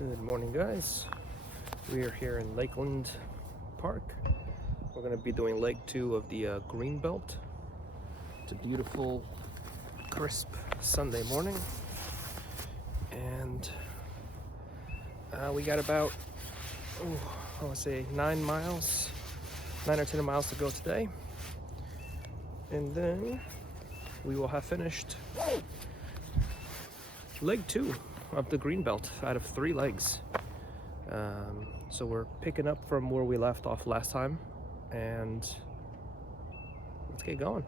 Good morning, guys. We are here in Lakeland Park. We're going to be doing leg 2 of the Greenbelt. It's a beautiful, crisp Sunday morning. And we got about, I want to say 9 or 10 miles to go today. And then we will have finished leg 2 of the Greenbelt out of 3 legs. So we're picking up from where we left off last time, and let's get going.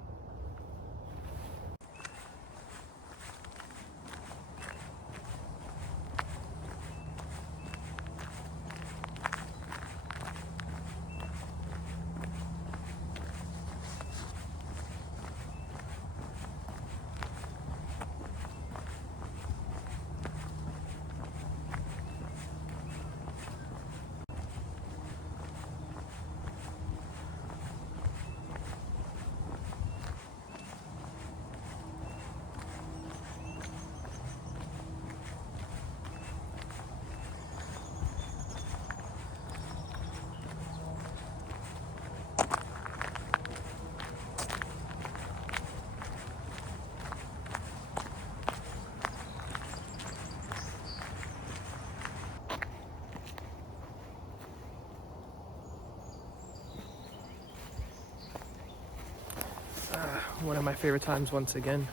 One of my favorite times once again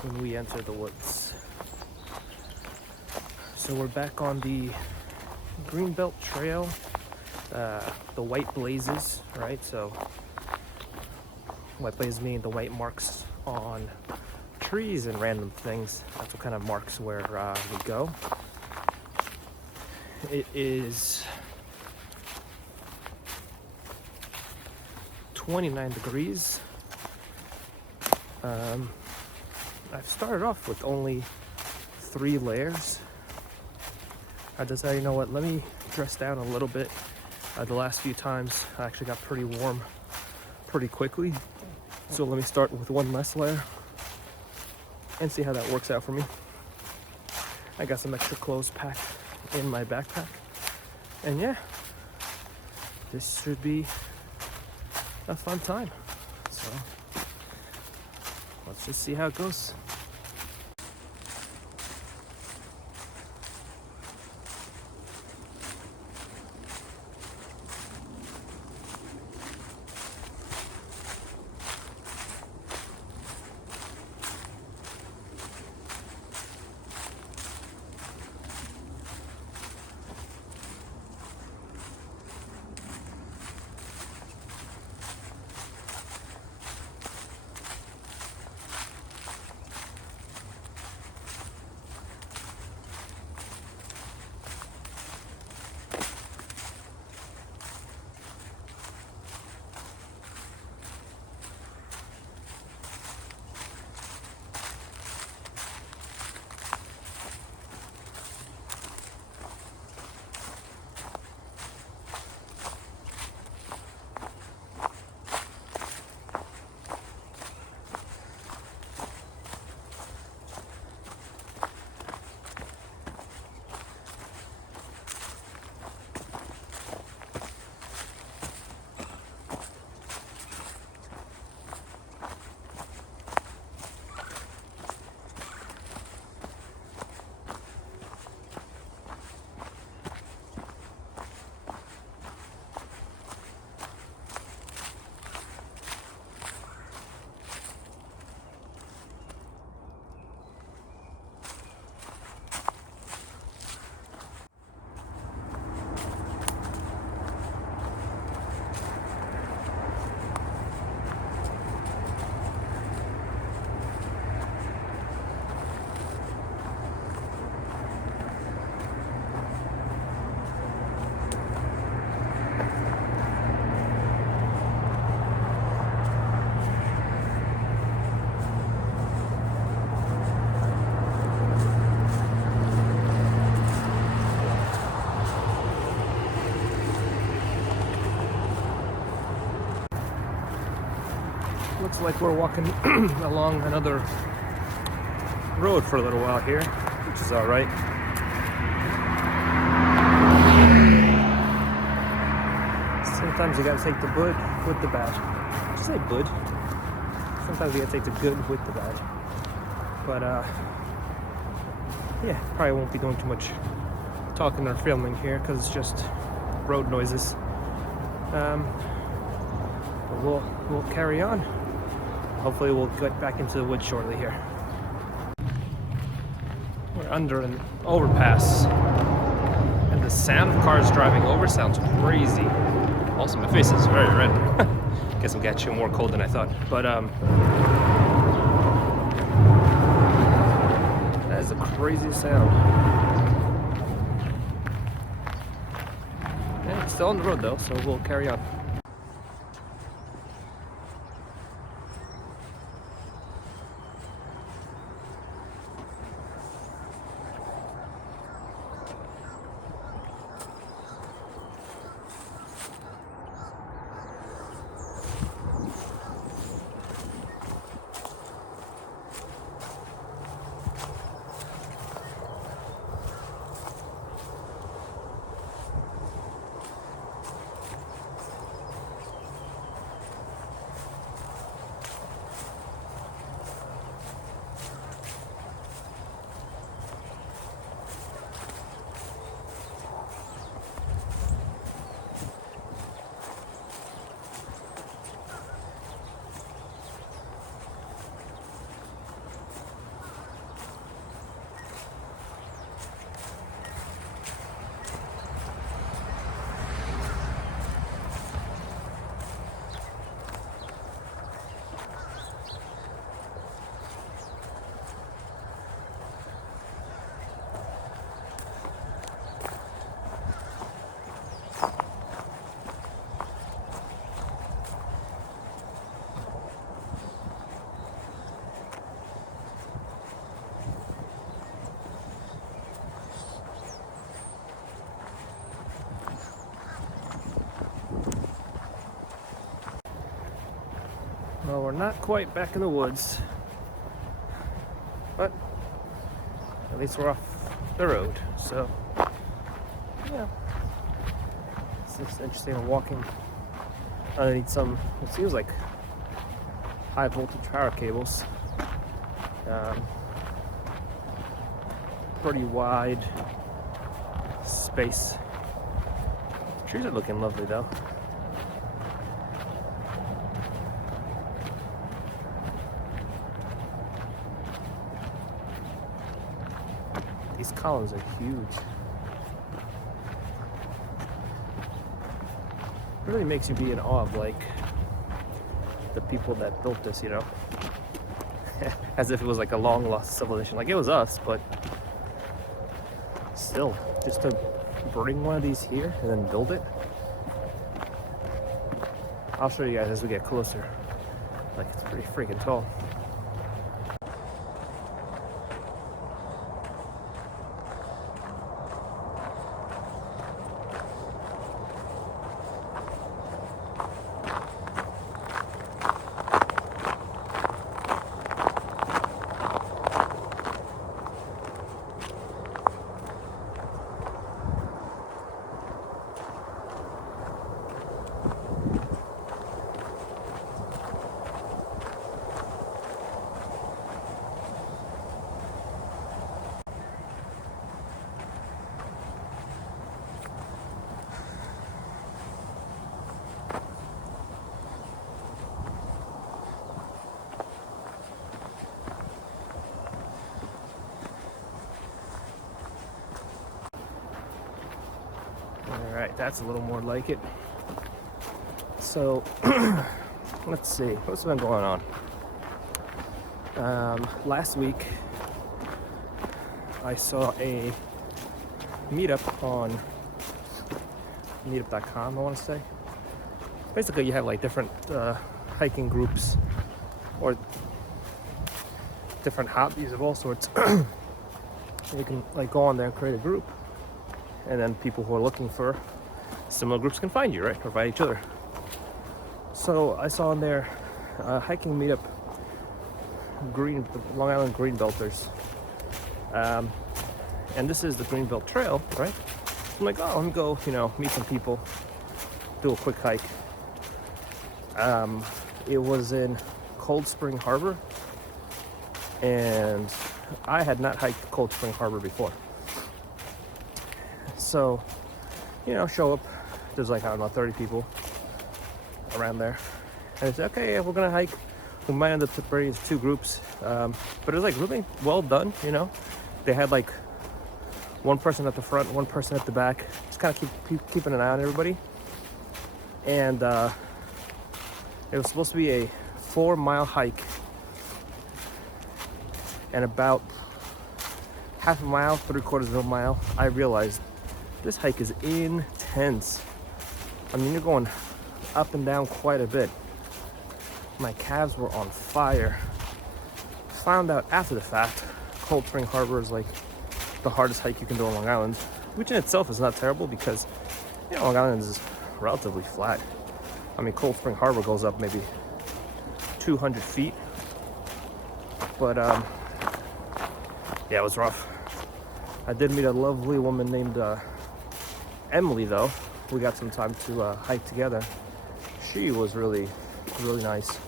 when we enter the woods. So we're back on the Greenbelt Trail, the white blazes, right? So white blazes mean the white marks on trees and random things. That's what kind of marks where we go. It is 29 degrees. I've started off with only 3 layers. I decided, you know what, let me dress down a little bit. The last few times I actually got pretty warm pretty quickly. So let me start with 1 less layer and see how that works out for me. I got some extra clothes packed in my backpack. And yeah, this should be a fun time. So let's just see how it goes. Looks like we're walking along another road for a little while here, which is all right. sometimes you gotta take the good with the bad. Did you say good? Sometimes you gotta take the good with the bad. But yeah, probably won't be doing too much talking or filming here because it's just road noises. But we'll carry on. Hopefully we'll get back into the woods shortly here. We're under an overpass, and the sound of cars driving over sounds crazy. Also, my face is very red. Guess I'm catching more cold than I thought. But that is a crazy sound. Yeah, it's still on the road though, so we'll carry on. Well, we're not quite back in the woods, but at least we're off the road. So, yeah, it's just interesting walking underneath some, it seems like high voltage power cables. Pretty wide space. Trees are looking lovely though. These columns are huge. It really makes you be in awe of like the people that built this, you know? As if it was like a long lost civilization. Like it was us, but still, just to bring one of these here and then build it. I'll show you guys as we get closer. Like it's pretty freaking tall. Alright, that's a little more like it. So, let's see, what's been going on? Last week, I saw a meetup on meetup.com, I want to say. Basically, you have like different hiking groups or different hobbies of all sorts. You can like go on there and create a group, and then people who are looking for similar groups can find you, right? Or find each other. So I saw on there hiking meetup, the Long Island Greenbelters. And this is the Greenbelt Trail, right? I'm like, oh, let me go, meet some people. do a quick hike. It was in Cold Spring Harbor, and I had not hiked Cold Spring Harbor before. So, show up. There's like, I don't know, 30 people around there. And it's okay, yeah, we're gonna hike. We might end up separating into 2 groups. But it was like really well done, They had like one person at the front, one person at the back, just kind of keeping an eye on everybody. And it was supposed to be a 4-mile hike, and about half a mile, 3/4 of a mile, I realized this hike is intense. I mean, you're going up and down quite a bit. My calves were on fire. Found out after the fact, Cold Spring Harbor is like the hardest hike you can do on Long Island, which in itself is not terrible because, Long Island is relatively flat. I mean, Cold Spring Harbor goes up maybe 200 feet. But, yeah, it was rough. I did meet a lovely woman named Emily, though. We got some time to hike together. She was really, really nice.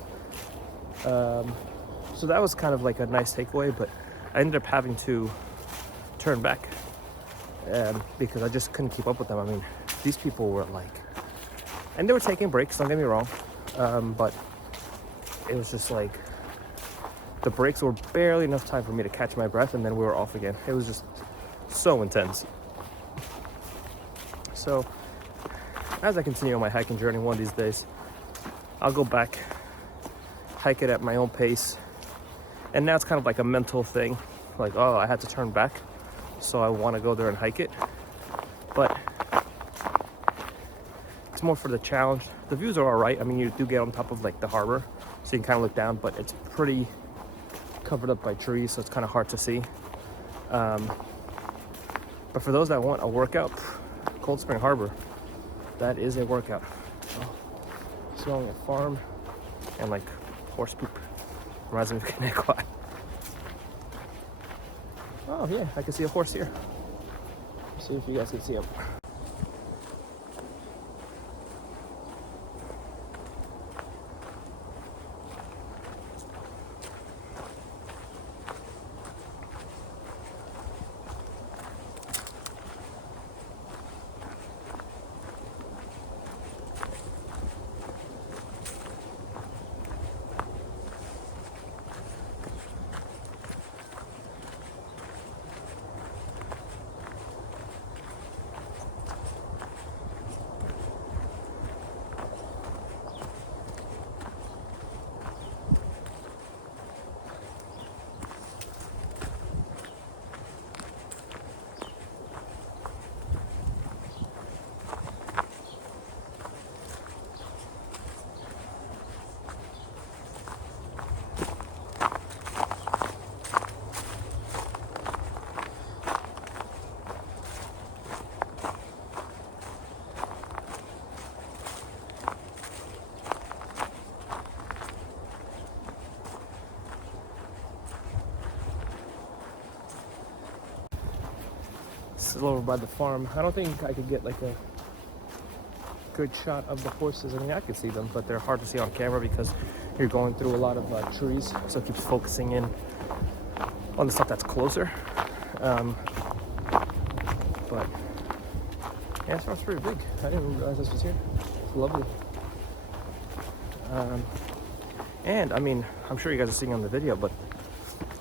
So that was kind of like a nice takeaway, but I ended up having to turn back because I just couldn't keep up with them. I mean, these people were like, and they were taking breaks, don't get me wrong, but it was just like the breaks were barely enough time for me to catch my breath, and then we were off again. It was just so intense. So as I continue on my hiking journey, one of these days I'll go back, hike it at my own pace. And now it's kind of like a mental thing, like, oh, I had to turn back, so I want to go there and hike it. But it's more for the challenge. The views are all right. I mean, you do get on top of like the harbor, so you can kind of look down, but it's pretty covered up by trees, so it's kind of hard to see. But for those that want a workout, Cold Spring Harbor, that is a workout. Oh, smelling a farm and like horse poop. Reminds me of Connecticut. Oh yeah, I can see a horse here. Let's see if you guys can see him. Still over by the farm. I don't think I could get like a good shot of the horses. I mean, I could see them, but they're hard to see on camera because you're going through a lot of trees, so it keeps focusing in on the stuff that's closer. But yeah, this farm's pretty big. I didn't realize this was here. It's lovely. And I mean, I'm sure you guys are seeing on the video, but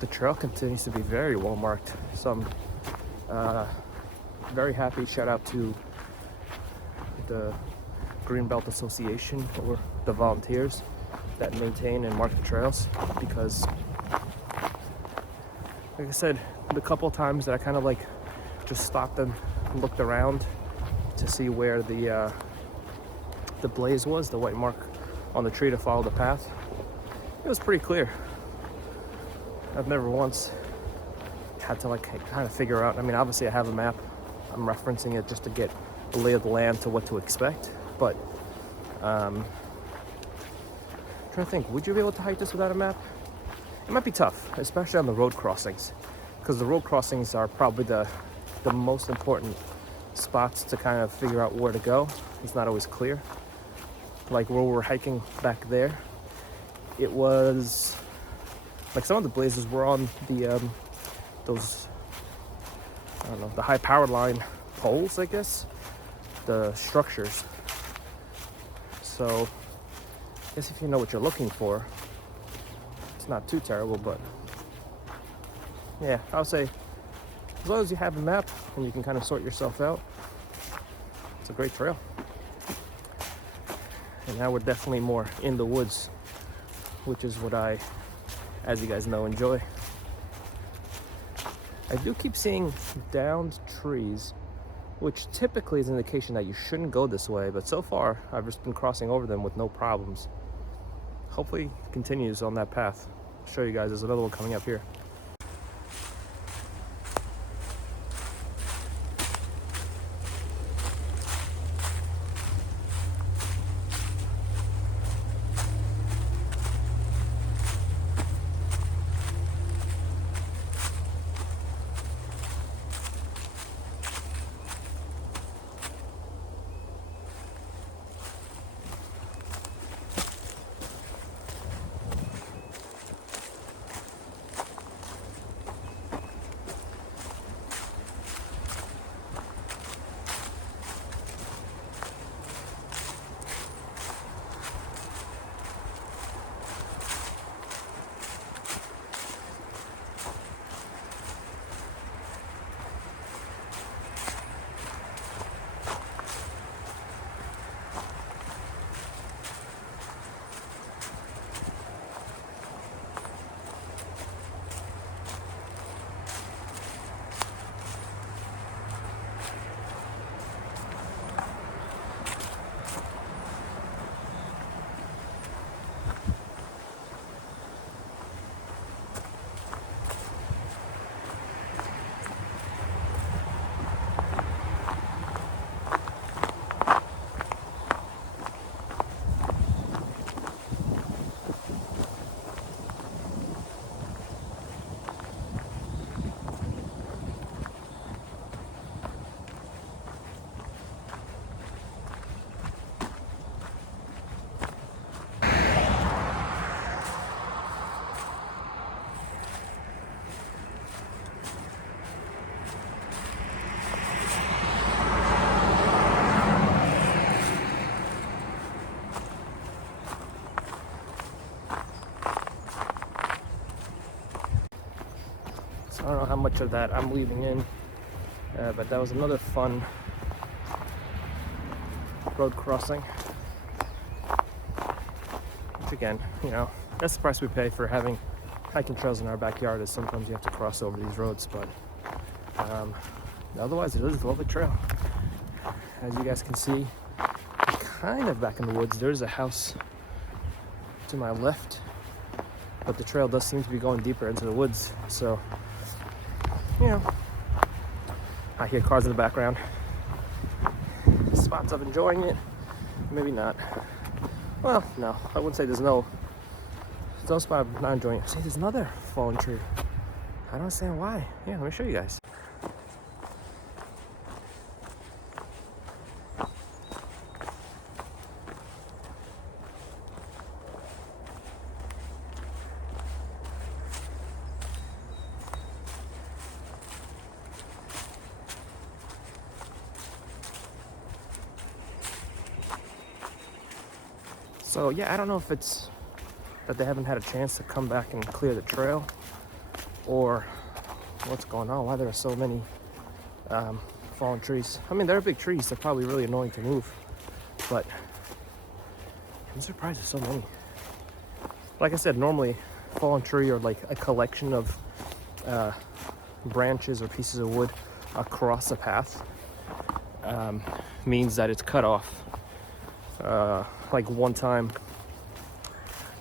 the trail continues to be very well marked. So I'm very happy. Shout out to the Greenbelt Association, or the volunteers that maintain and mark the trails, because like I said, the couple times that I kind of like just stopped and looked around to see where the blaze was, the white mark on the tree to follow the path, it was pretty clear. I've never once had to like kind of figure out. I mean, obviously I have a map. I'm referencing it just to get the lay of the land to what to expect. But I'm trying to think, would you be able to hike this without a map? It might be tough, especially on the road crossings, because the road crossings are probably the most important spots to kind of figure out where to go. It's not always clear. Like where we were hiking back there, it was like some of the blazes were on the those, I don't know, the high power line poles, I guess, the structures. So I guess if you know what you're looking for, it's not too terrible. But yeah, I would say as long as you have a map and you can kind of sort yourself out, it's a great trail. And now we're definitely more in the woods, which is what I, as you guys know, enjoy. I do keep seeing downed trees, which typically is an indication that you shouldn't go this way, but so far I've just been crossing over them with no problems. Hopefully it continues on that path. I'll show you guys, there's another one coming up here. I don't know how much of that I'm leaving in, but that was another fun road crossing. Which again, you know, that's the price we pay for having hiking trails in our backyard, is sometimes you have to cross over these roads, but otherwise it is a lovely trail. As you guys can see, kind of back in the woods. There's a house to my left, but the trail does seem to be going deeper into the woods, so you know, I hear cars in the background. Spots of enjoying it, maybe not. Well, no, I wouldn't say there's no spot of not enjoying it. See, there's another fallen tree. I don't understand why. Yeah, let me show you guys. So yeah, I don't know if it's that they haven't had a chance to come back and clear the trail, or what's going on, why there are so many fallen trees. I mean, they're big trees, they're probably really annoying to move, but I'm surprised there's so many. Like I said, normally fallen tree, or like a collection of branches or pieces of wood across a path, means that it's cut off. Like one time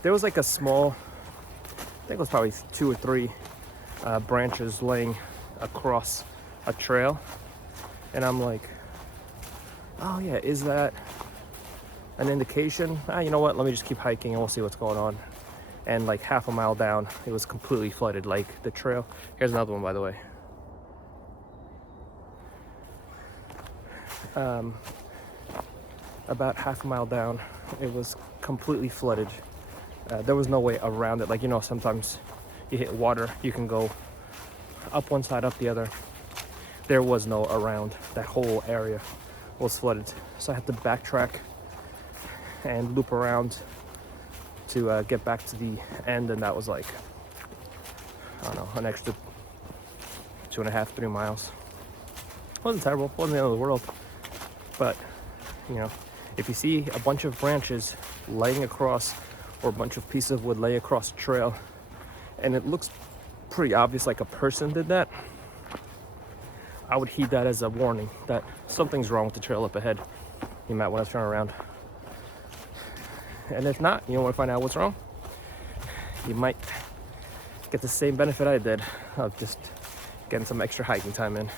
there was like a small, I think it was probably 2 or 3 branches laying across a trail, and I'm like, oh yeah, is that an indication? You know what, let me just keep hiking and we'll see what's going on. And like half a mile down, it was completely flooded, like the trail. Here's another one, by the way. About half a mile down, it was completely flooded. There was no way around it. Like, you know, sometimes you hit water, you can go up one side, up the other. There was no around. That whole area was flooded. So I had to backtrack and loop around to get back to the end, and that was like, I don't know, an extra 2.5, 3 miles. Wasn't terrible, wasn't the end of the world. But, you know, if you see a bunch of branches laying across, or a bunch of pieces of wood lay across the trail, and it looks pretty obvious like a person did that, I would heed that as a warning that something's wrong with the trail up ahead. You might want to turn around. And if not, you don't want to find out what's wrong, you might get the same benefit I did of just getting some extra hiking time in.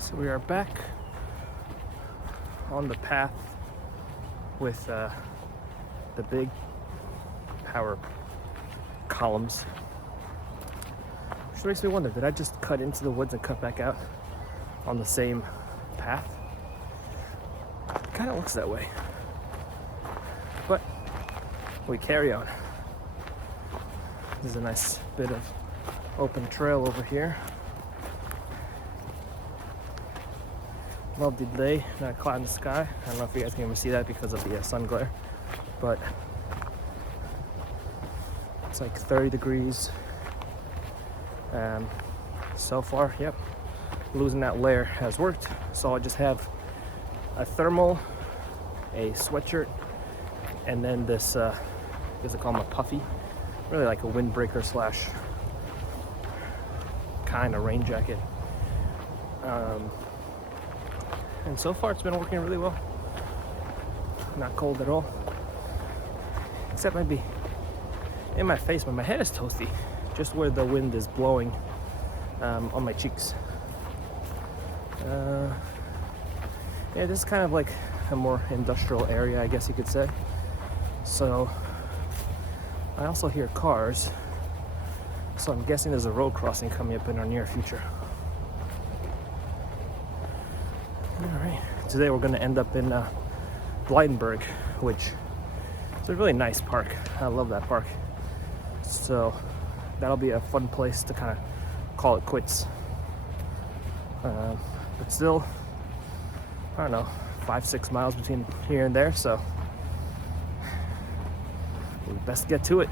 So we are back on the path with the big power columns. Which makes me wonder, did I just cut into the woods and cut back out on the same path? It kind of looks that way. But we carry on. There's a nice bit of open trail over here. Lovely day, not a cloud in the sky. I don't know if you guys can even see that because of the sun glare, but it's like 30 degrees. So far, yep, losing that layer has worked. So I just have a thermal, a sweatshirt, and then this, I guess I call them a puffy, really like a windbreaker slash kind of rain jacket. And so far it's been working really well. Not cold at all. Except maybe in my face, but my head is toasty. Just where the wind is blowing on my cheeks. Yeah, this is kind of like a more industrial area, I guess you could say. So I also hear cars. So I'm guessing there's a road crossing coming up in our near future. Alright, today we're going to end up in Blydenburgh, which is a really nice park. I love that park. So that'll be a fun place to kind of call it quits. But still, I don't know, 5-6 miles between here and there, so we best get to it.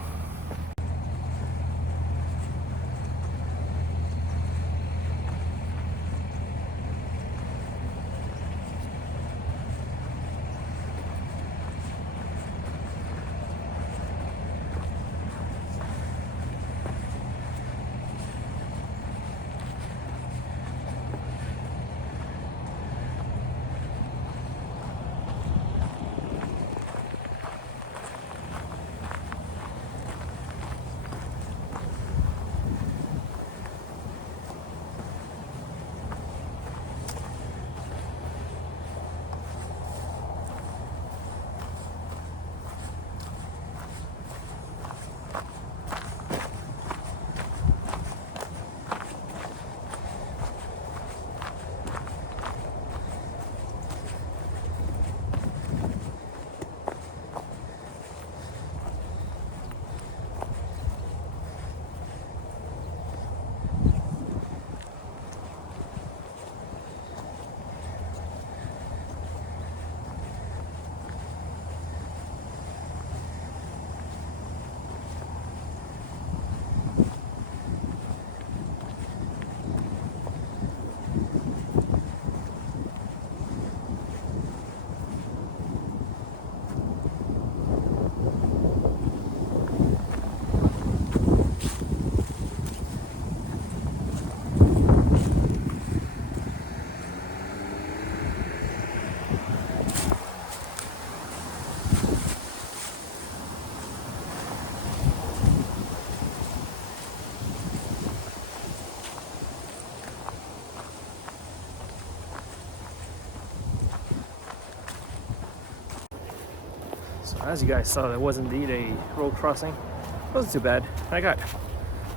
As you guys saw, there was indeed a road crossing. It wasn't too bad. I got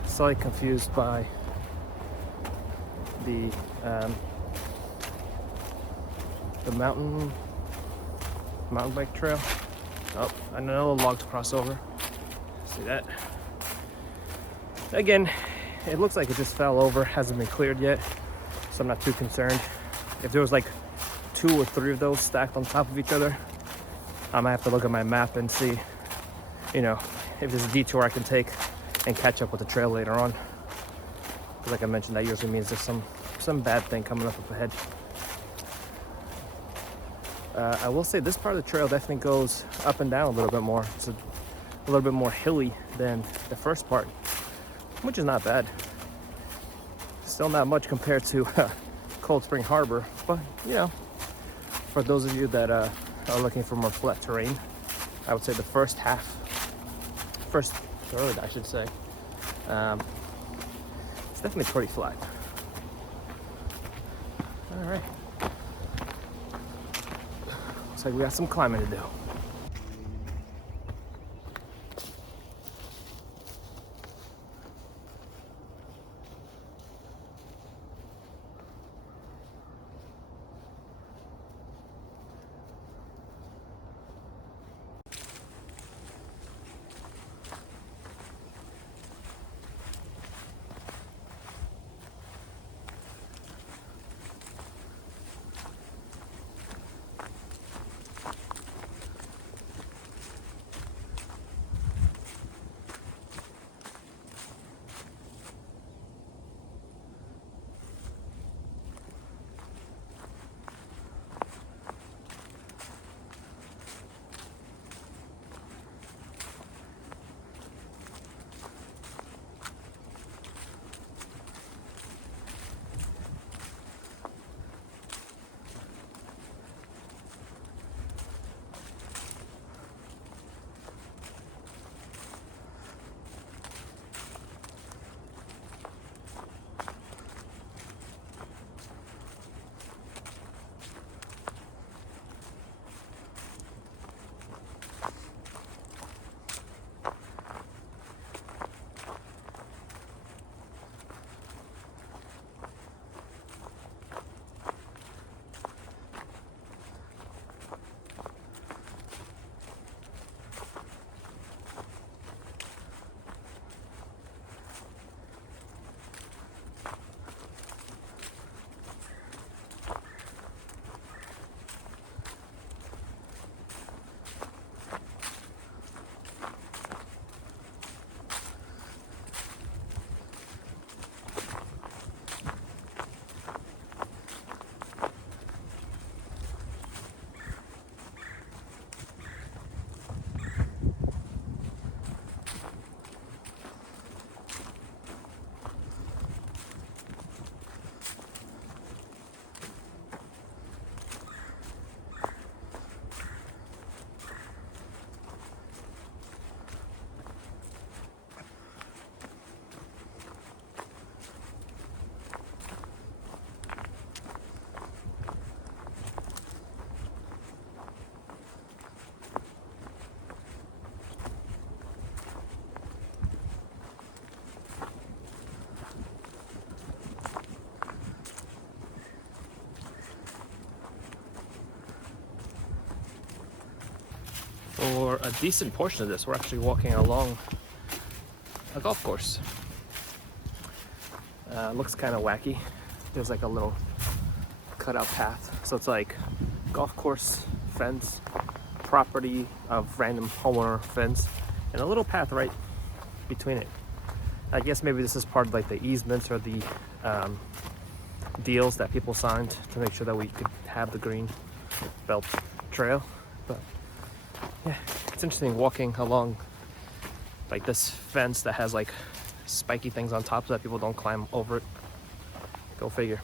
slightly confused by the mountain bike trail. Oh, another log to cross over. See that? Again, it looks like it just fell over, hasn't been cleared yet, so I'm not too concerned. If there was like 2 or 3 of those stacked on top of each other, I might have to look at my map and see, you know, if there's a detour I can take and catch up with the trail later on. Because like I mentioned, that usually means there's some bad thing coming up ahead. I will say this part of the trail definitely goes up and down a little bit more. It's a little bit more hilly than the first part, which is not bad. Still not much compared to Cold Spring Harbor, but you know, for those of you that are looking for more flat terrain, I would say the first third, I should say, it's definitely pretty flat. All right. Looks like we got some climbing to do. For a decent portion of this, we're actually walking along a golf course. Looks kind of wacky. There's like a little cutout path. So it's like golf course fence, property of random homeowner fence, and a little path right between it. I guess maybe this is part of like the easements or the deals that people signed to make sure that we could have the Greenbelt Trail. But yeah, it's interesting walking along like this fence that has like spiky things on top so that people don't climb over it. Go figure.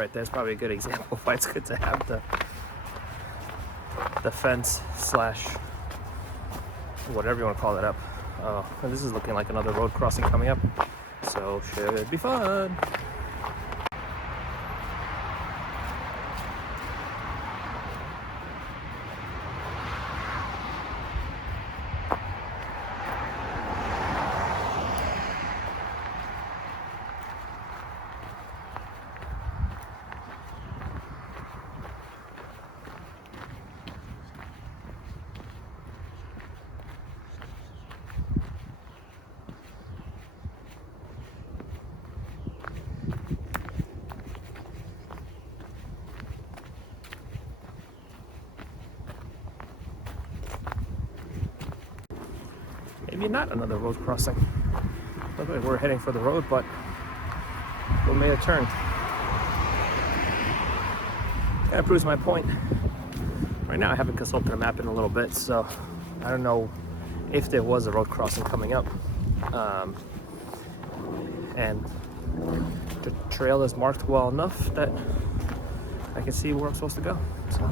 right there is probably a good example of why it's good to have the fence slash whatever you want to call it up. Oh, and this is looking like another road crossing coming up, so should be fun. Maybe not another road crossing. Looks like we're heading for the road, but we made a turn. That proves my point. Right now I haven't consulted a map in a little bit, so I don't know if there was a road crossing coming up. And the trail is marked well enough that I can see where I'm supposed to go. So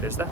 there's that.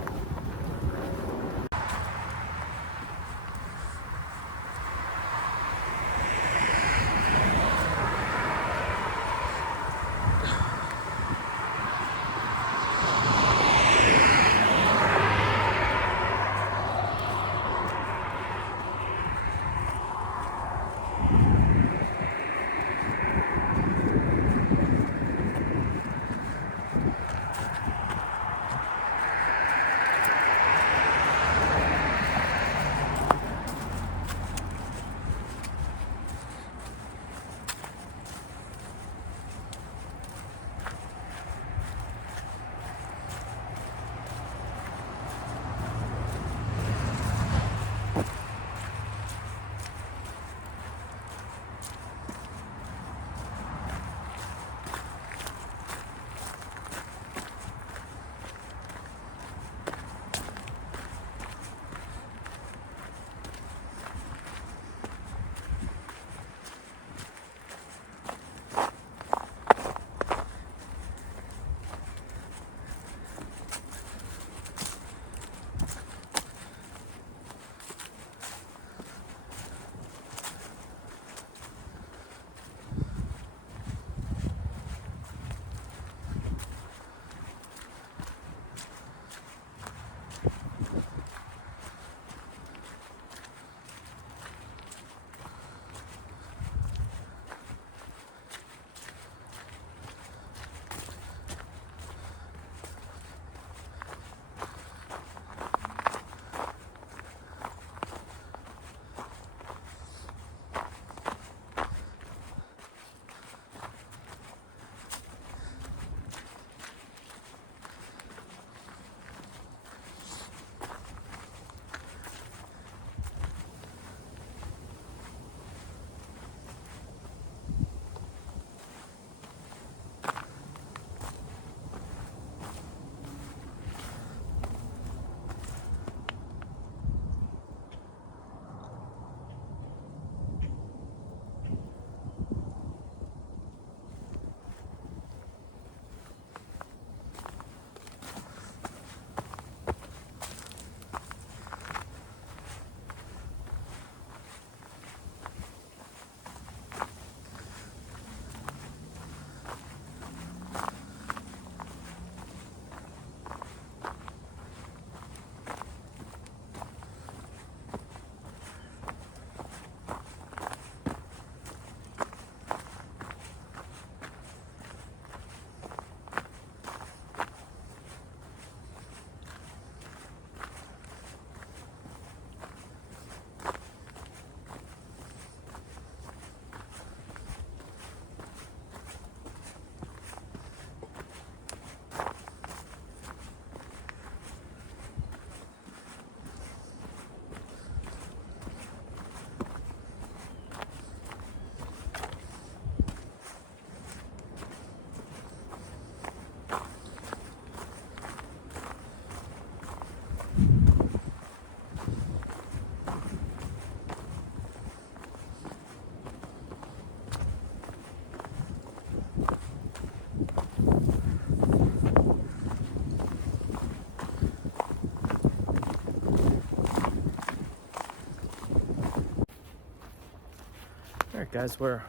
guys, we're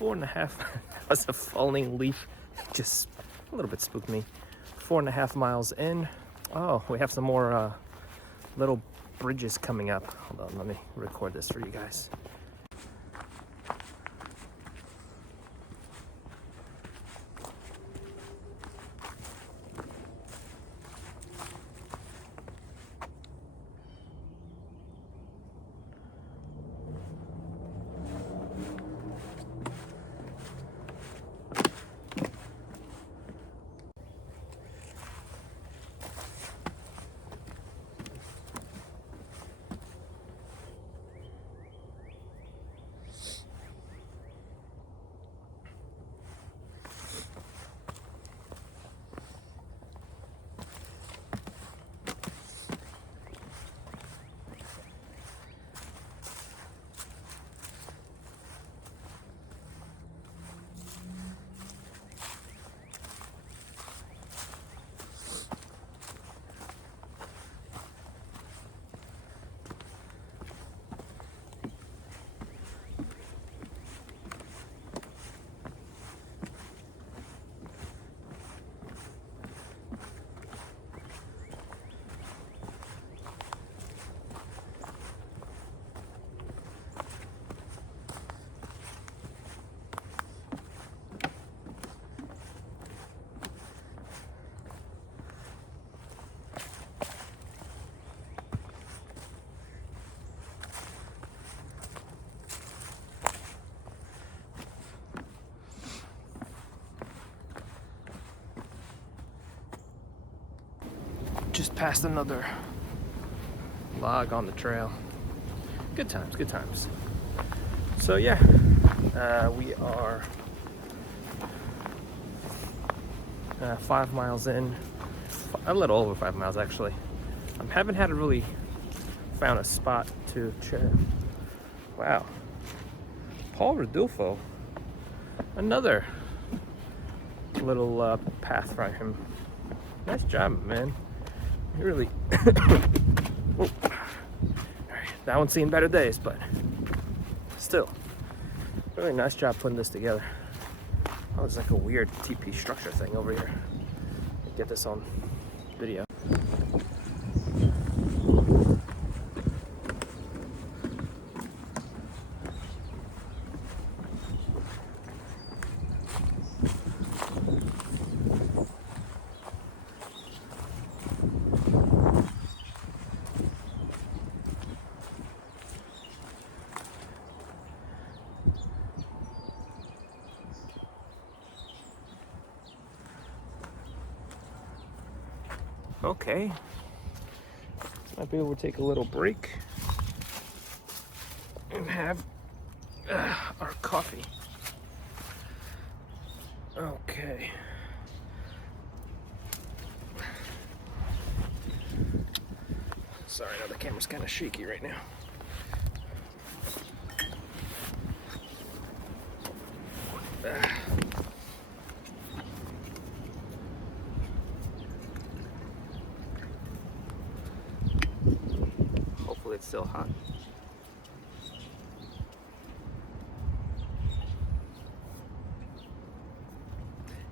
4.5. That's a falling leaf. Just a little bit spooked me. 4.5 miles in. Oh, we have some more little bridges coming up. Hold on, let me record this for you guys. Just passed another log on the trail. Good times, good times. So yeah, we are 5 miles in, a little over 5 miles actually. I haven't had really found a spot to chair. Wow, Paul Rodulfo, another little path from him. Nice job, man. You really oh. Alright, that one's seen better days, but still, really nice job putting this together. Oh, it's like a weird TP structure thing over here. Get this on video. Okay, might be able to take a little break and have our coffee. Okay. Sorry, I know the camera's kind of shaky right now. Hopefully it's still hot.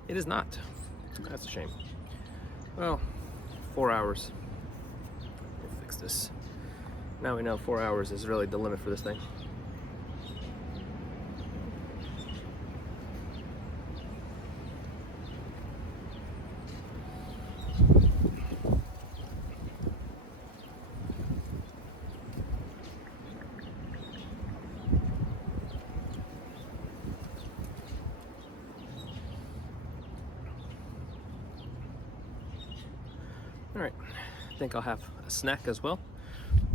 It is not. That's a shame. Well, 4 hours. We'll fix this. Now we know 4 hours is really the limit for this thing. All right, I think I'll have a snack as well.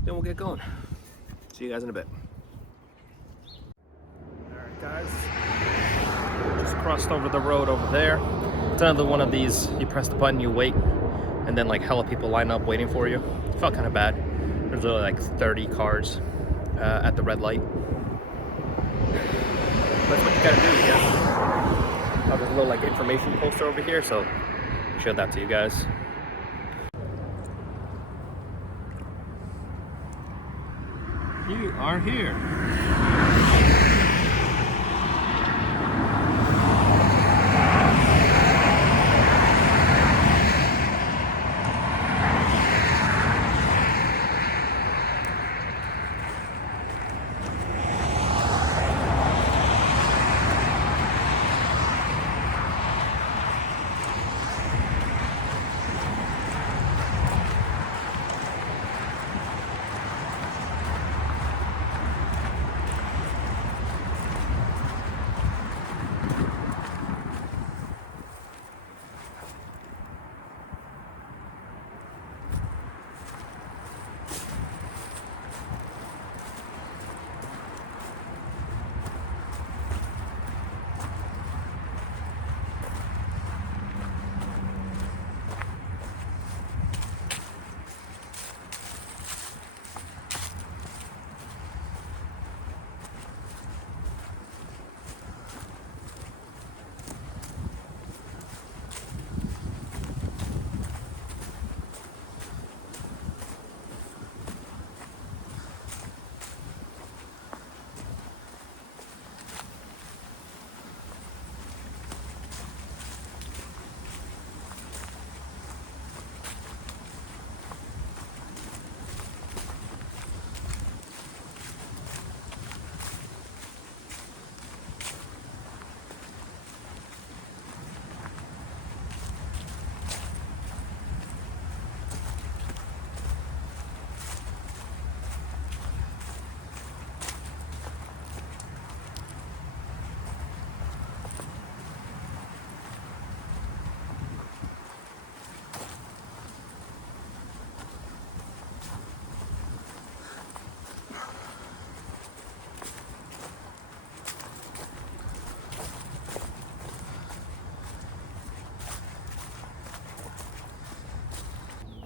Then we'll get going. See you guys in a bit. All right, guys. Just crossed over the road over there. It's another one of these, you press the button, you wait, and then like hella people line up waiting for you. It felt kind of bad. There's literally like 30 cars at the red light. That's what you gotta do, I guess. Oh, there's a little like information poster over here, so I'll show that to you guys. You are here.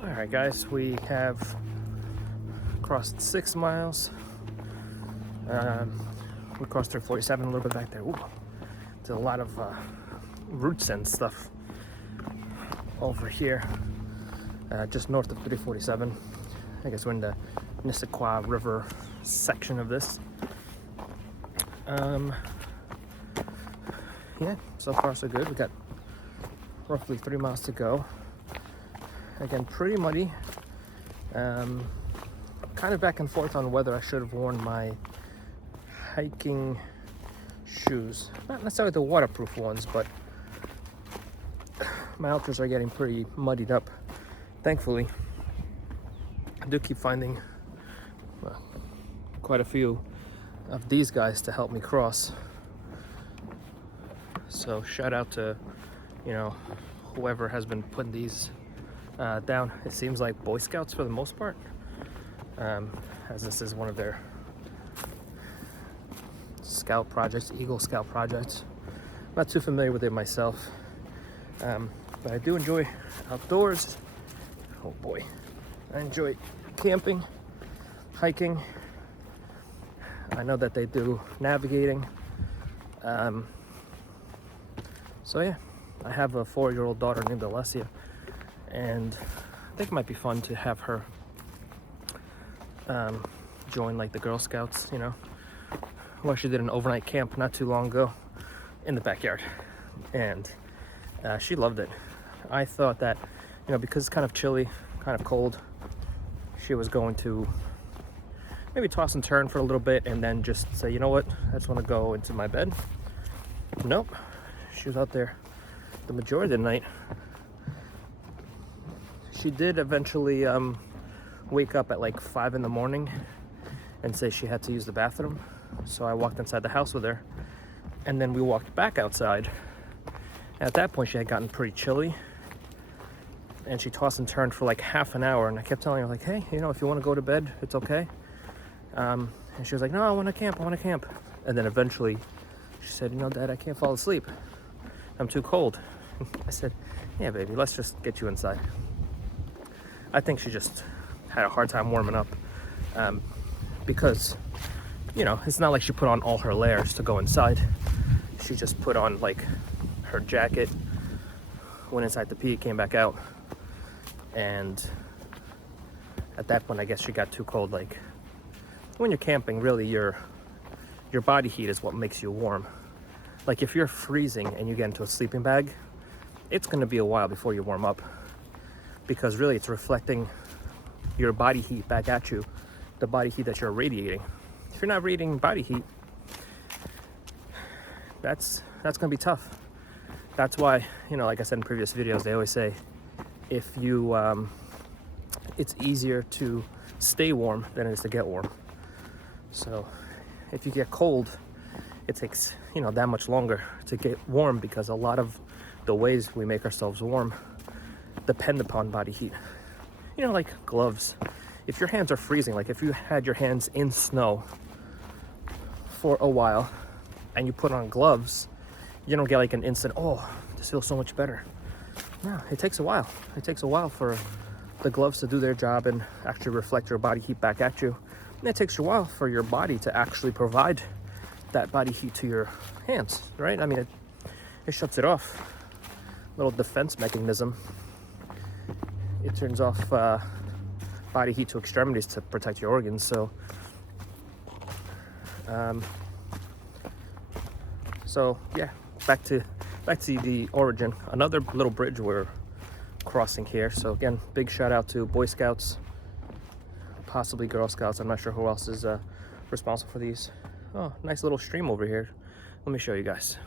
All right, guys, we have crossed 6 miles. We crossed through 47 a little bit back there. Ooh, there's a lot of roots and stuff over here, just north of 347. I guess we're in the Nisqually River section of this. Yeah, so far so good. We got roughly 3 miles to go. Again, pretty muddy. Kind of back and forth on whether I should have worn my hiking shoes. Not necessarily the waterproof ones, but my outers are getting pretty muddied up. Thankfully, I do keep finding quite a few of these guys to help me cross. So shout out to, whoever has been putting these down. It seems like Boy Scouts for the most part, as this is one of their scout projects, Eagle Scout projects. Not too familiar with it myself, but I do enjoy outdoors. Oh boy, I enjoy camping, hiking. I know that they do navigating. So yeah, I have a 4-year-old daughter named Alessia, and I think it might be fun to have her join like the Girl Scouts, We actually did an overnight camp not too long ago in the backyard, and she loved it. I thought that, because it's kind of chilly, kind of cold, she was going to maybe toss and turn for a little bit and then just say, you know what, I just want to go into my bed. Nope. She was out there the majority of the night. She did eventually wake up at like 5 in the morning and say she had to use the bathroom. So I walked inside the house with her, and then we walked back outside. At that point, she had gotten pretty chilly, and she tossed and turned for like half an hour. And I kept telling her, like, hey, if you want to go to bed, it's okay. And she was like, no, I want to camp. And then eventually she said, Dad, I can't fall asleep. I'm too cold. I said, yeah, baby, let's just get you inside. I think she just had a hard time warming up, because, it's not like she put on all her layers to go inside. She just put on like her jacket, went inside to pee, came back out. And at that point, I guess she got too cold. Like, when you're camping, really your body heat is what makes you warm. Like, if you're freezing and you get into a sleeping bag, it's going to be a while before you warm up, because really it's reflecting your body heat back at you, the body heat that you're radiating. If you're not radiating body heat, that's going to be tough. That's why, like I said in previous videos, they always say if you it's easier to stay warm than it is to get warm. So if you get cold, it takes that much longer to get warm, because a lot of the ways we make ourselves warm depend upon body heat. Like gloves. If your hands are freezing, like if you had your hands in snow for a while and you put on gloves, you don't get like an instant, oh, this feels so much better. No, it takes a while. It takes a while for the gloves to do their job and actually reflect your body heat back at you. And it takes a while for your body to actually provide that body heat to your hands, right? I mean, it shuts it off. Little defense mechanism. It turns off body heat to extremities to protect your organs. So, yeah, back to the origin. Another little bridge we're crossing here. So again, big shout out to Boy Scouts, possibly Girl Scouts. I'm not sure who else is responsible for these. Oh, nice little stream over here. Let me show you guys.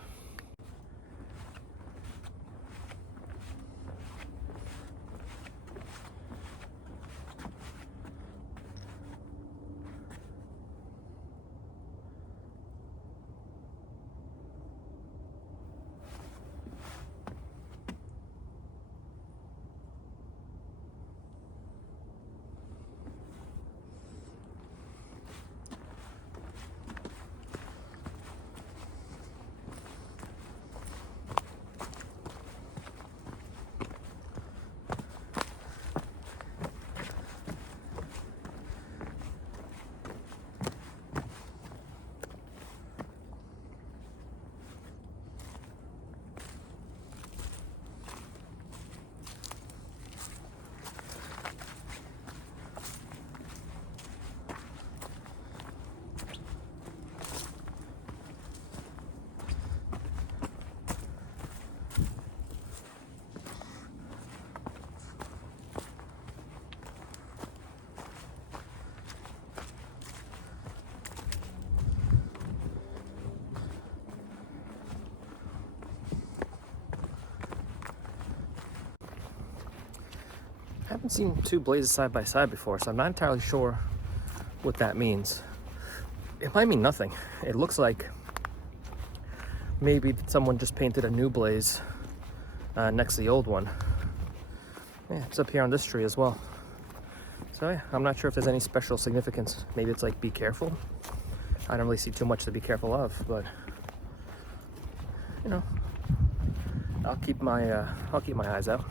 I haven't seen two blazes side by side before, so I'm not entirely sure what that means. It might mean nothing. It looks like maybe someone just painted a new blaze next to the old one. Yeah, it's up here on this tree as well. So yeah, I'm not sure if there's any special significance. Maybe it's like, be careful. I don't really see too much to be careful of, but you know, I'll keep my eyes out.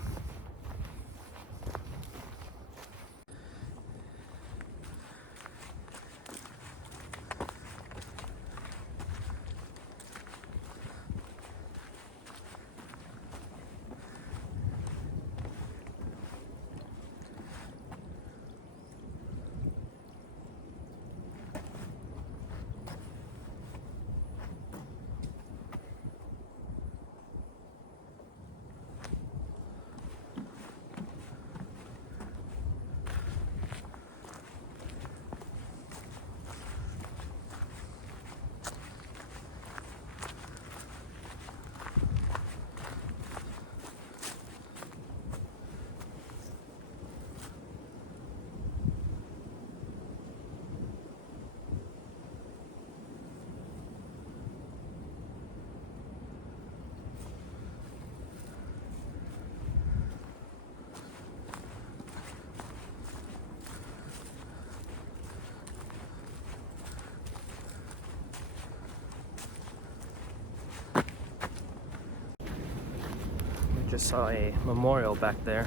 Just saw a memorial back there,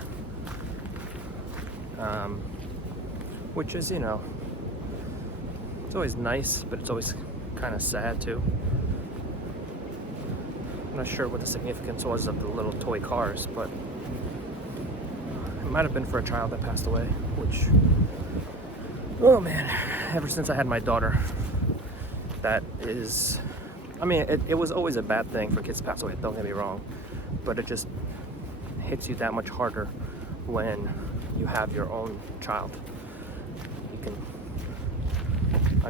which is, you know, it's always nice, but it's always kind of sad too. I'm not sure what the significance was of the little toy cars, but it might have been for a child that passed away, which, oh man, ever since I had my daughter, that is, I mean, it was always a bad thing for kids to pass away, don't get me wrong, but it just hits you that much harder when you have your own child.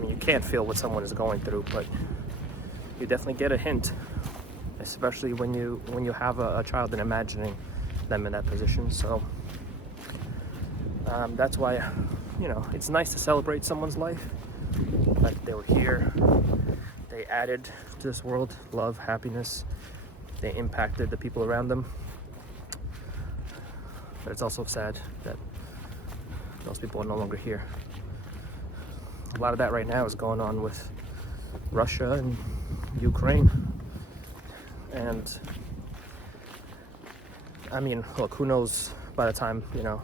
You can't feel what someone is going through, but you definitely get a hint, especially when you have a child and imagining them in that position. So that's why, you know, it's nice to celebrate someone's life, that they were here, they added to this world love, happiness, they impacted the people around them. But it's also sad that those people are no longer here. A lot of that right now is going on with Russia and Ukraine. And I mean, look, who knows by the time, you know,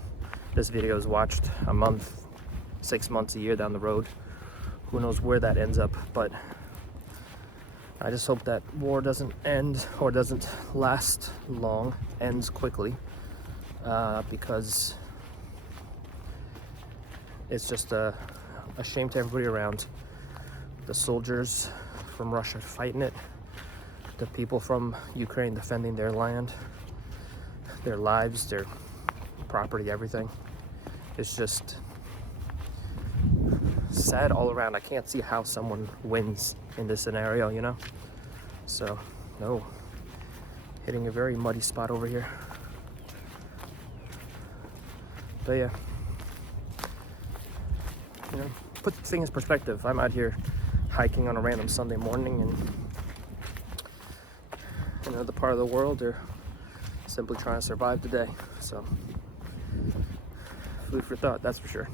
this video is watched a month, 6 months, a year down the road, who knows where that ends up. But I just hope that war doesn't end or doesn't last long, ends quickly. Because it's just a shame to everybody around. The soldiers from Russia fighting it, the people from Ukraine defending their land, their lives, their property, everything. It's just sad all around. I can't see how someone wins in this scenario, you know? So, no. Hitting a very muddy spot over here. But yeah, you know, put things in perspective. I'm out here hiking on a random Sunday morning in another part of the world, or simply trying to survive the day. So, food for thought, that's for sure.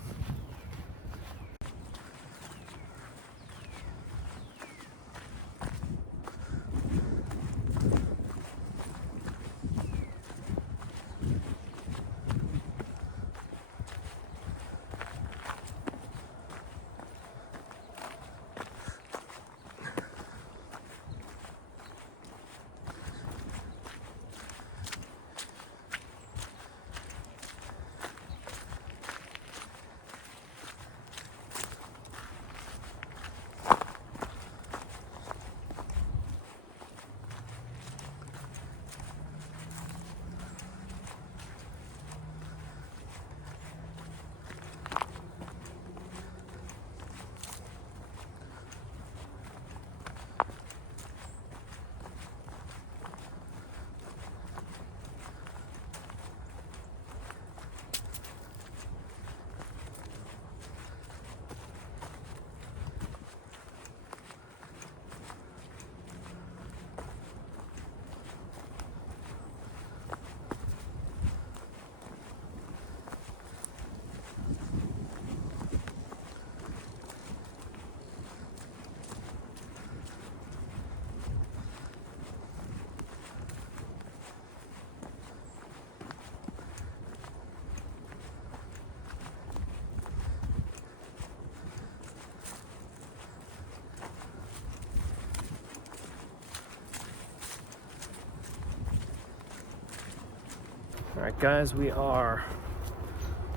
Alright guys, we are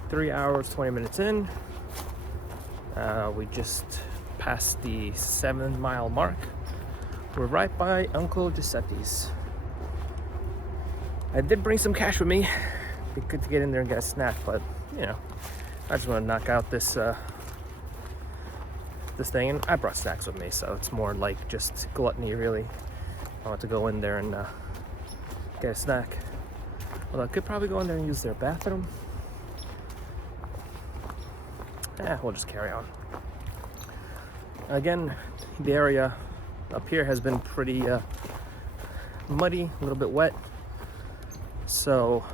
3 hours, 20 minutes in. We just passed the 7-mile mark. We're right by Uncle Giuseppe's. I did bring some cash with me. Be good to get in there and get a snack, but you know, I just want to knock out this this thing, and I brought snacks with me, so it's more like just gluttony really. I want to go in there and get a snack. Although I could probably go in there and use their bathroom. We'll just carry on. Again, the area up here has been pretty muddy, a little bit wet. So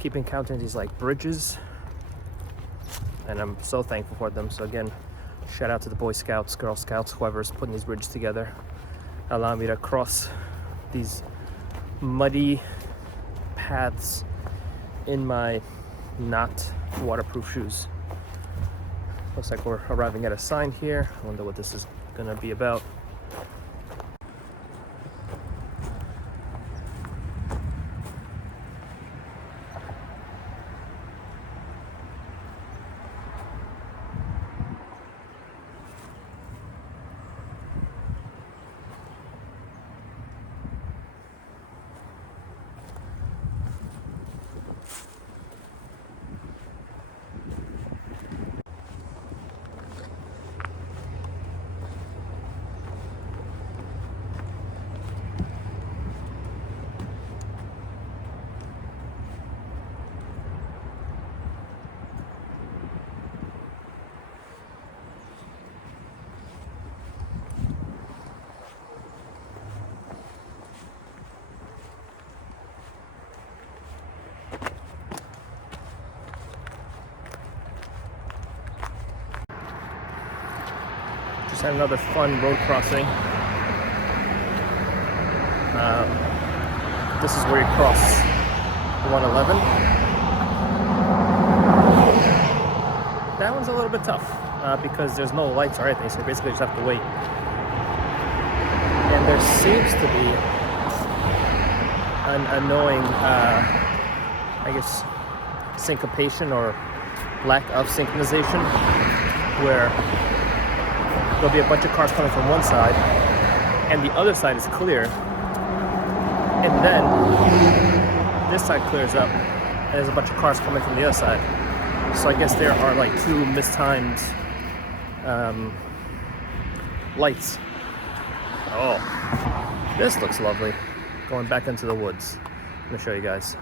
keeping counting these like bridges, and I'm so thankful for them. So again, shout out to the Boy Scouts, Girl Scouts, whoever's putting these bridges together, allow me to cross these muddy paths in my not waterproof shoes. Looks like we're arriving at a sign here. I wonder what this is gonna be about. Just had another fun road crossing. This is where you cross 111. That one's a little bit tough because there's no lights or anything, so you basically just have to wait. And there seems to be an annoying, I guess, syncopation or lack of synchronization, where there'll be a bunch of cars coming from one side and the other side is clear, and then this side clears up and there's a bunch of cars coming from the other side. So I guess there are like two mistimed lights. Oh, this looks lovely. Going back into the woods. Let me show you guys.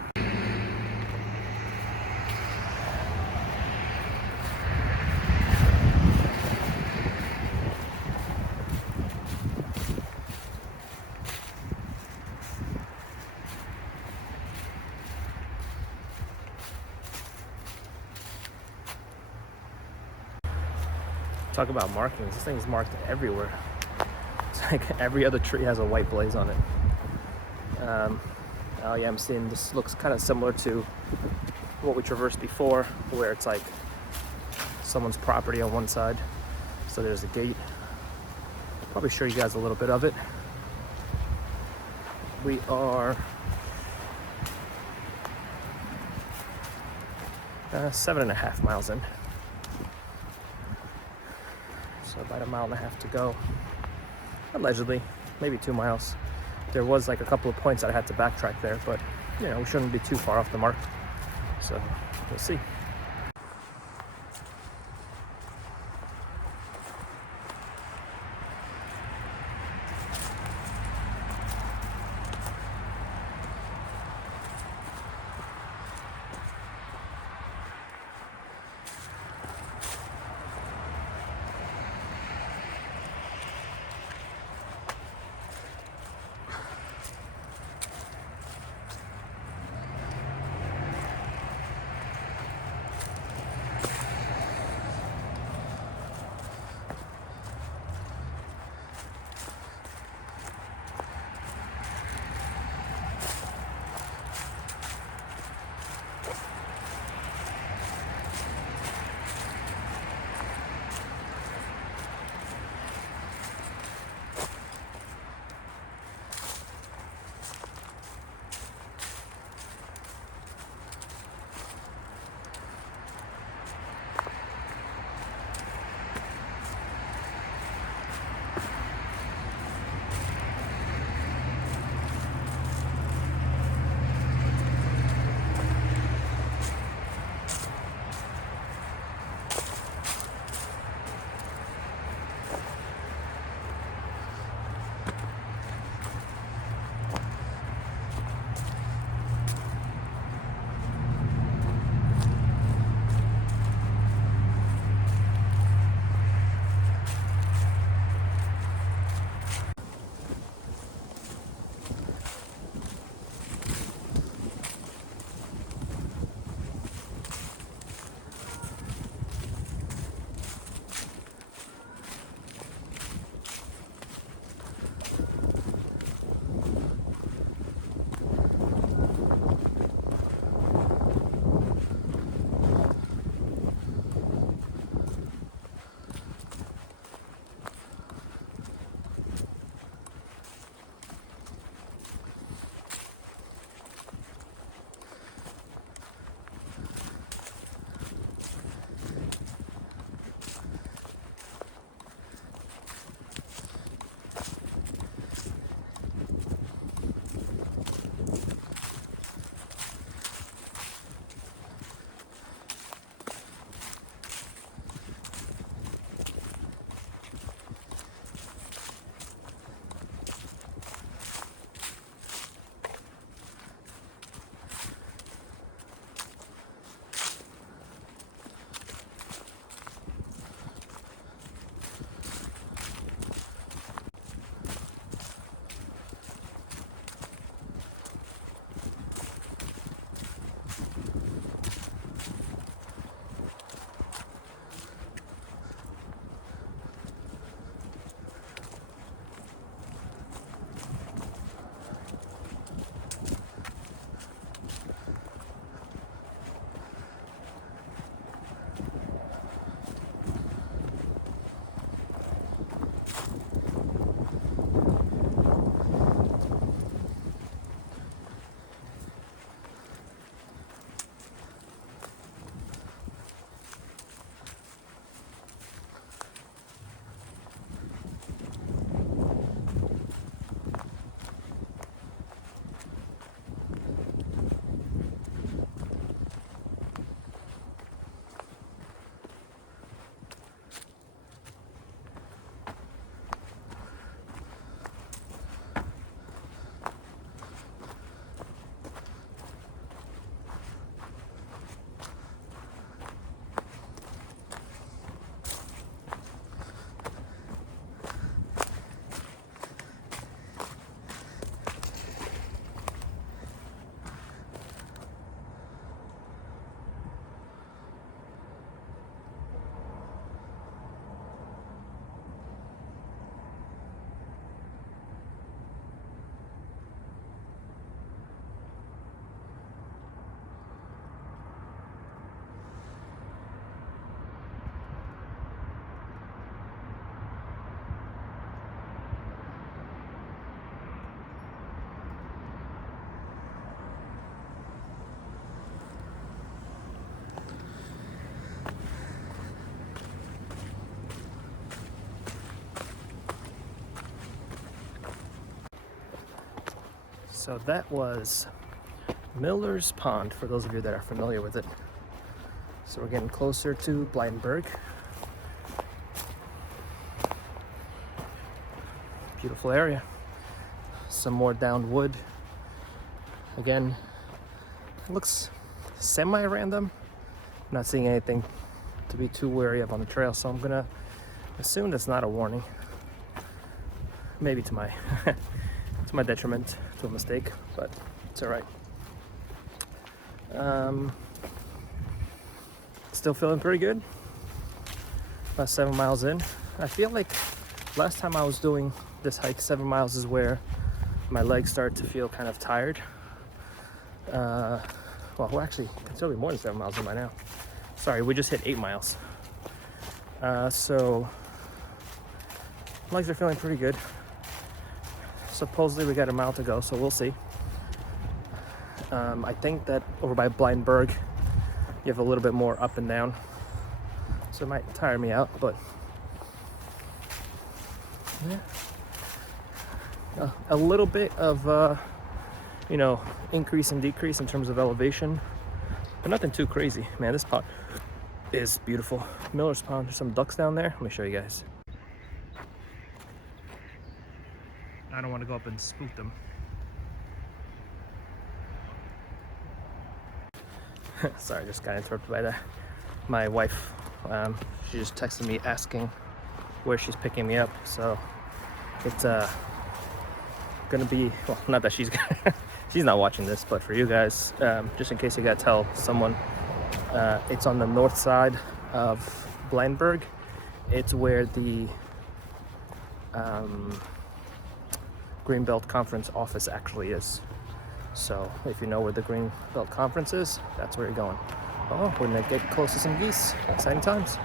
Talk about markings. This thing's marked everywhere. It's like every other tree has a white blaze on it. Oh yeah, I'm seeing this looks kind of similar to what we traversed before, where it's like someone's property on one side. So there's a gate. Probably show you guys a little bit of it. We are 7.5 miles in. So about 1.5 miles to go. Allegedly, maybe 2 miles. There was like a couple of points that I had to backtrack there, but you know, we shouldn't be too far off the mark. So we'll see. So that was Miller's Pond, for those of you that are familiar with it. So we're getting closer to Blydenburgh. Beautiful area. Some more downed wood. Again, it looks semi-random. I'm not seeing anything to be too wary of on the trail, so I'm gonna assume that's not a warning. Maybe to my to my detriment, to a mistake, but it's all right. Still feeling pretty good. About 7 miles in. I feel like last time I was doing this hike, 7 miles is where my legs started to feel kind of tired. Well, we're actually considerably more than 7 miles in by now. Sorry, we just hit 8 miles. So legs are feeling pretty good. Supposedly we got a mile to go, so we'll see. I think that over by Blydenburgh, you have a little bit more up and down, so it might tire me out, but yeah, a little bit of increase and decrease in terms of elevation, but nothing too crazy. Man, this pond is beautiful. Miller's Pond. There's some ducks down there. Let me show you guys. I don't want to go up and spook them. Sorry, just got interrupted by my wife. She just texted me asking where she's picking me up. So it's gonna be, well, not that she's she's not watching this, but for you guys, just in case you gotta tell someone, it's on the north side of Blydenburgh. It's where the Greenbelt Conference office actually is. So if you know where the Greenbelt Conference is, that's where you're going. Oh, we're gonna get close to some geese. Exciting times.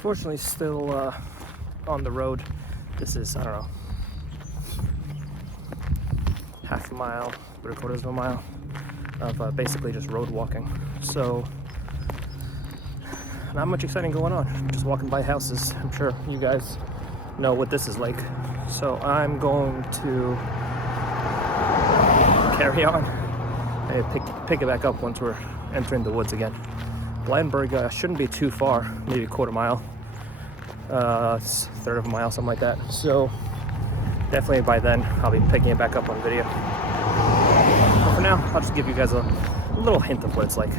Fortunately, still on the road. This is, I don't know, half a mile, 3/4 of a mile of basically just road walking. So not much exciting going on. Just walking by houses. I'm sure you guys know what this is like. So I'm going to carry on and pick it back up once we're entering the woods again. Blydenburgh shouldn't be too far, maybe 1/4 mile, it's 1/3 of a mile, something like that. So definitely by then I'll be picking it back up on video. But for now, I'll just give you guys a little hint of what it's like.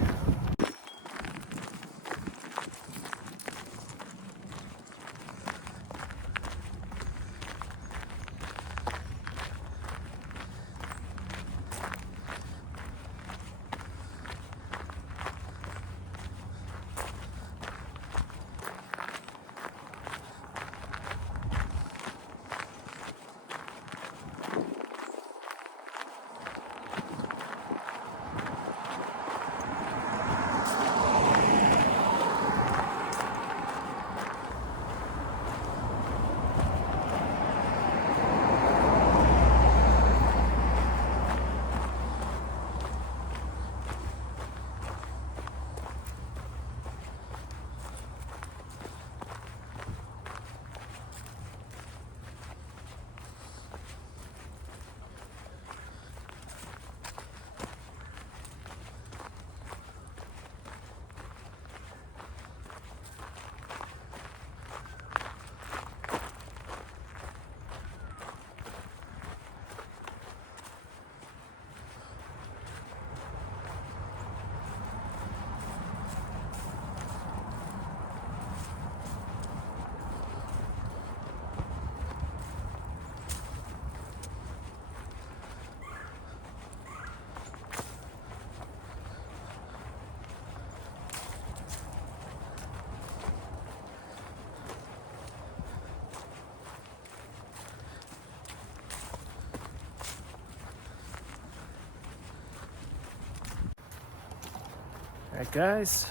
Alright guys,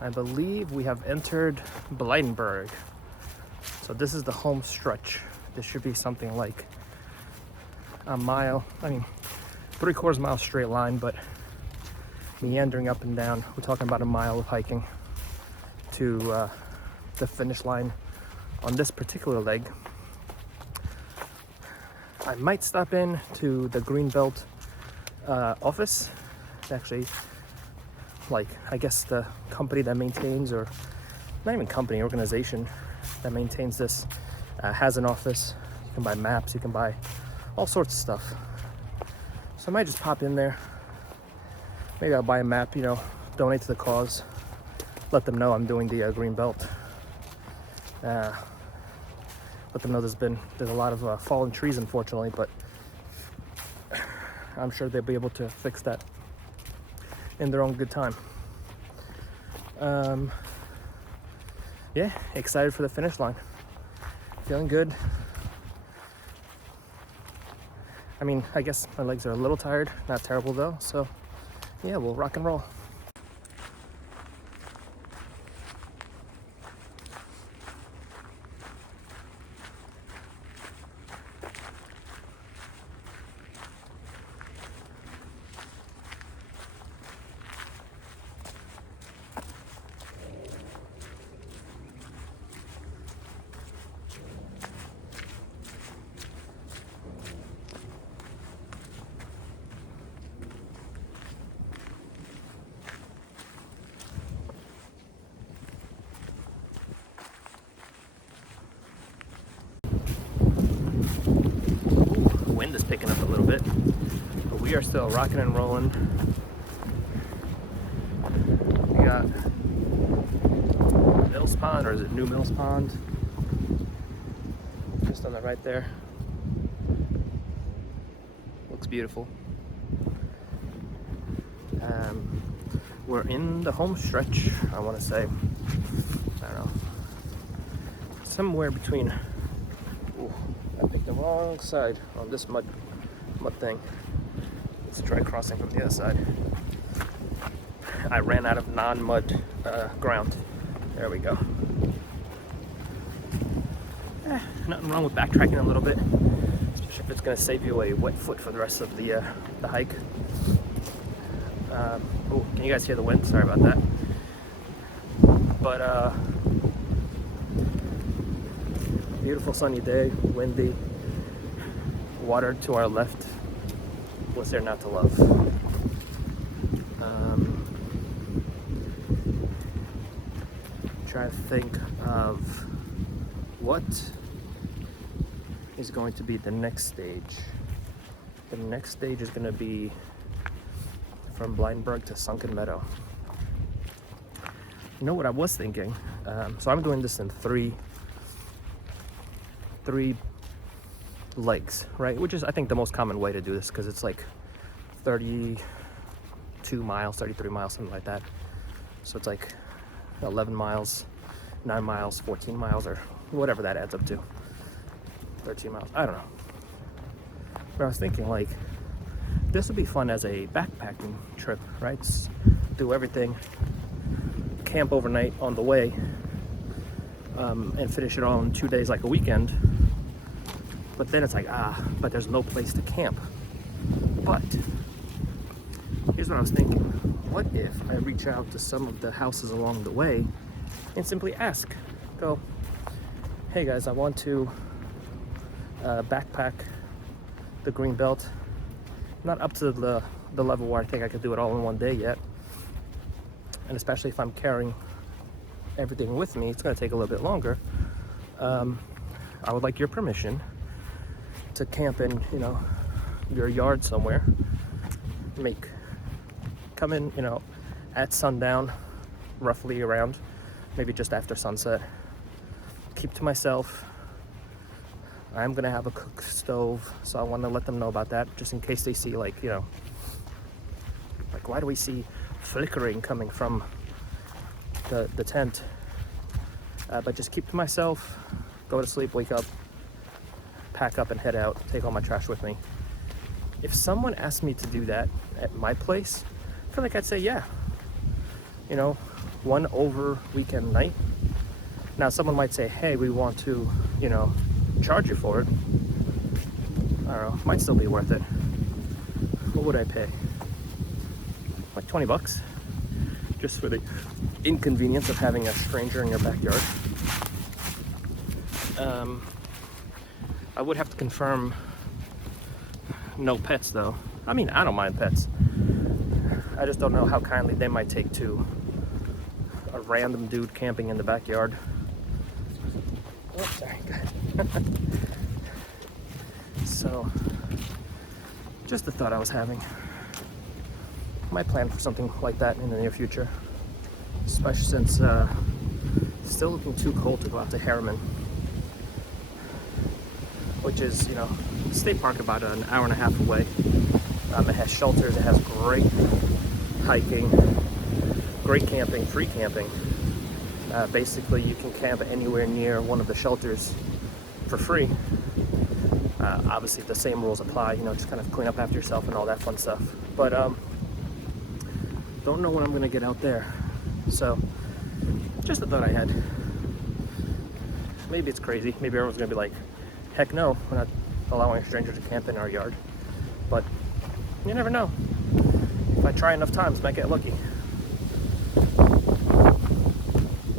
I believe we have entered Blydenburgh. So this is the home stretch. This should be something like a mile, 3/4 mile straight line, but meandering up and down. We're talking about a mile of hiking to the finish line on this particular leg. I might stop in to the Greenbelt office. It's actually I guess the company that maintains, or not even company, organization that maintains this has an office. You can buy maps, you can buy all sorts of stuff. So I might just pop in there. Maybe I'll buy a map, donate to the cause. Let them know I'm doing the Greenbelt. Let them know there's a lot of fallen trees, unfortunately, but I'm sure they'll be able to fix that in their own good time. Yeah, excited for the finish line. Feeling good. I guess my legs are a little tired, not terrible though, so yeah, we'll rock and roll. Wind is picking up a little bit, but we are still rocking and rolling. We got Mills Pond, or is it New Mills Pond? Just on the right there. Looks beautiful. We're in the home stretch, I want to say. I don't know. Somewhere between... I picked the wrong side on this mud thing. Let's try crossing from the other side. I ran out of non-mud ground. There we go. Nothing wrong with backtracking a little bit, especially if it's going to save you a wet foot for the rest of the hike. Oh, can you guys hear the wind? Sorry about that. But beautiful sunny day, windy, water to our left. What's there not to love? Try to think of what is going to be the next stage. The next stage is going to be from Blydenburgh to Sunken Meadow. You know what I was thinking? So I'm doing this in three legs, right? Which is, I think, the most common way to do this, because it's like 32 miles, 33 miles, something like that. So it's like 11 miles, 9 miles, 14 miles, or whatever that adds up to. 13 miles, I don't know. But I was thinking, this would be fun as a backpacking trip, right? Do everything, camp overnight on the way, and finish it all in 2 days, like a weekend. But then it's but there's no place to camp. But here's what I was thinking. What if I reach out to some of the houses along the way and simply ask, go, hey guys, I want to backpack the Greenbelt. Not up to the level where I think I could do it all in one day yet. And especially if I'm carrying everything with me, it's going to take a little bit longer. I would like your permission to camp in, your yard somewhere. Come in, at sundown, roughly around, maybe just after sunset. Keep to myself. I'm gonna have a cook stove, so I want to let them know about that, just in case they see, why do we see flickering coming from the tent? But just keep to myself, go to sleep, wake up, pack up and head out, take all my trash with me. If someone asked me to do that at my place, I feel like I'd say yeah. you know, one over weekend night. Now someone might say, hey, we want to, you know, charge you for it. I don't know, might still be worth it. What would I pay? Like 20 bucks just for the inconvenience of having a stranger in your backyard. I would have to confirm no pets though. I mean, I don't mind pets. I just don't know how kindly they might take to a random dude camping in the backyard. Oh, sorry. So, just the thought I was having. Might plan for something like that in the near future, especially since it's still looking too cold to go out to Harriman, which is, you know, a state park about an hour and a half away. It has shelters, it has great hiking, great camping, free camping. Basically, you can camp anywhere near one of the shelters for free. Obviously, the same rules apply, you know, just kind of clean up after yourself and all that fun stuff. But don't know when I'm going to get out there. So, just a thought I had. Maybe it's crazy. Maybe everyone's going to be like, heck no, we're not allowing a stranger to camp in our yard. But you never know. If I try enough times, I might get lucky.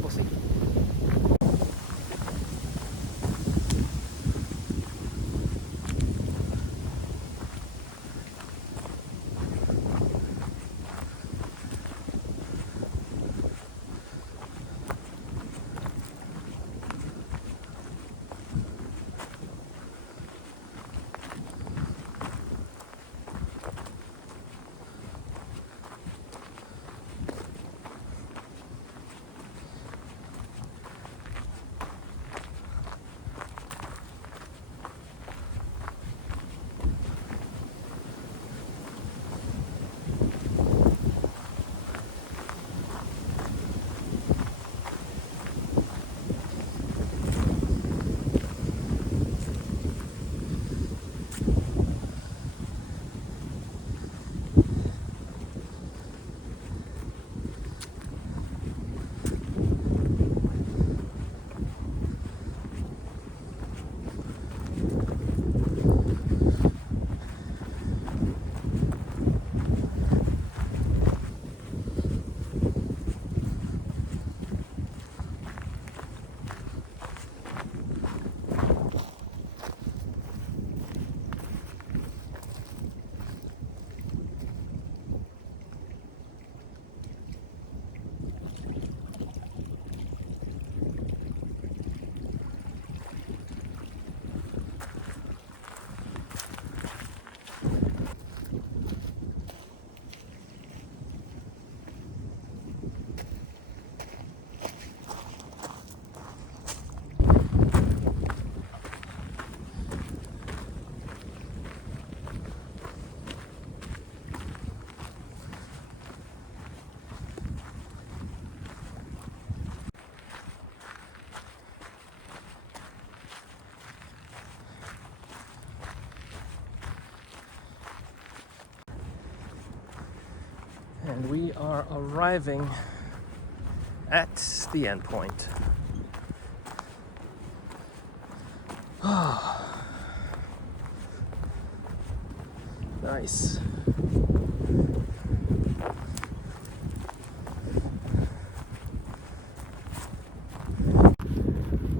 We'll see. And we are arriving at the end point. Nice.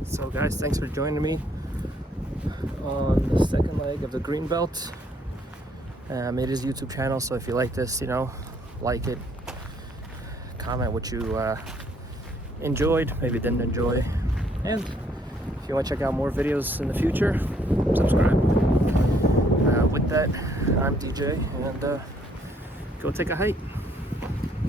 So guys, thanks for joining me on the second leg of the Greenbelt. It is a YouTube channel, so if you like this, you know, like it, comment what you enjoyed, maybe didn't enjoy, and if you want to check out more videos in the future, subscribe. With that, I'm DJ, and go take a hike.